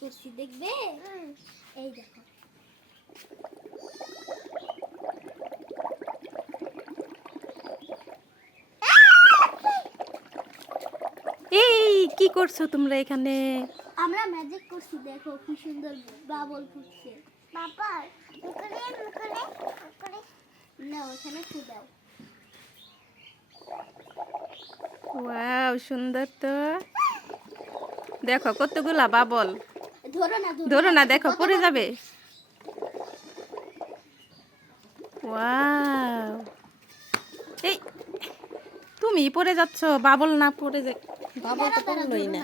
করছি দেখবে। এই দেখো এই কি করছো তোমরা এখানে? আমরা ম্যাজিক করছি, দেখো কি সুন্দর বাবল ফুটছে। বাবা মুখলে মুখলে মুখলে না ওখানে ফু দাও। ওয়াও সুন্দর তো। দেখো কতগুলা বাবল। ধরো না, দেখো পড়ে যাবে। ওয়াও, এই তুমি পড়ে যাচ্ছ, বাবল না পড়ে যায়। বাবল তো পড়লোই না।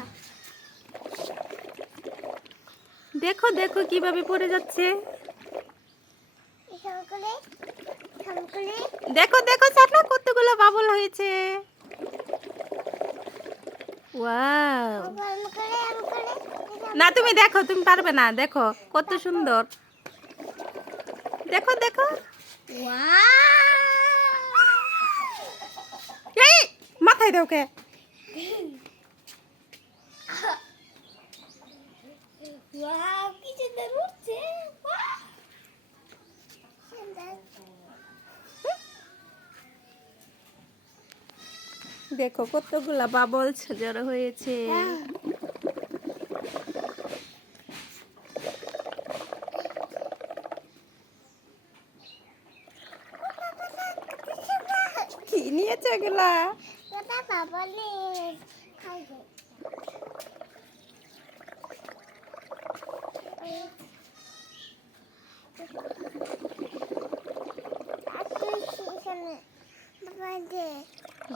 দেখো দেখো কিভাবে পড়ে যাচ্ছে। দেখো দেখো সাথে কতগুলো বাবল হয়েছে। ওয়াও, না তুমি দেখো, তুমি পারবে না। দেখো কত সুন্দর। দেখো দেখো। এই মাথায় দাও কে? ওয়াও কি সুন্দর উঠছে। দেখো কতগুলা বাবল জড়ো হয়েছে। কি নিয়েছে এগুলা?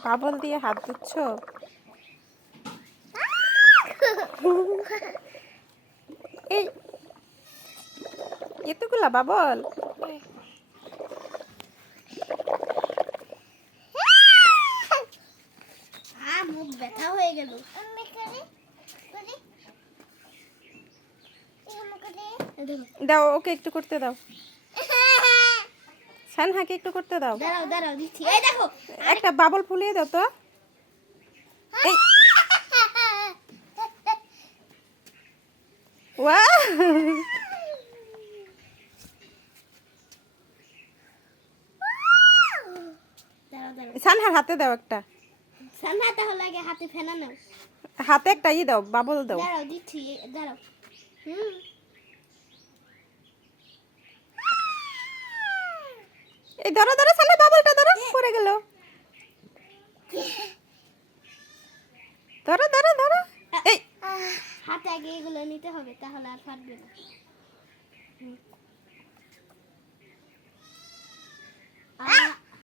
বাবল দিয়ে হাত দিচ্ছ? এই এতগুলা বাবল। মুখ ব্যথা হয়ে গেল। দাও ওকে একটু করতে দাও। সানহাকে একটু করতে দাও। দাঁড়াও দাঁড়াও দিচ্ছি। এই দেখো একটা বাবল ফুলিয়ে দাও তো। এই ওয়াও, দাঁড়াও দাঁড়াও। সানহার হাতে দাও একটা। সানা তাহলে আগে হাতে ফেনা নাও। হাতে একটা দাও, বাবল দাও। দাঁড়াও দিচ্ছি, দাঁড়াও। হুম এই ধরো ধরো, সানা বাবলটা ধরো, পড়ে গেল। ধরো ধরো ধরো। এই হাতে আগে এগুলো নিতে হবে, তাহলে আর ফাটবে না।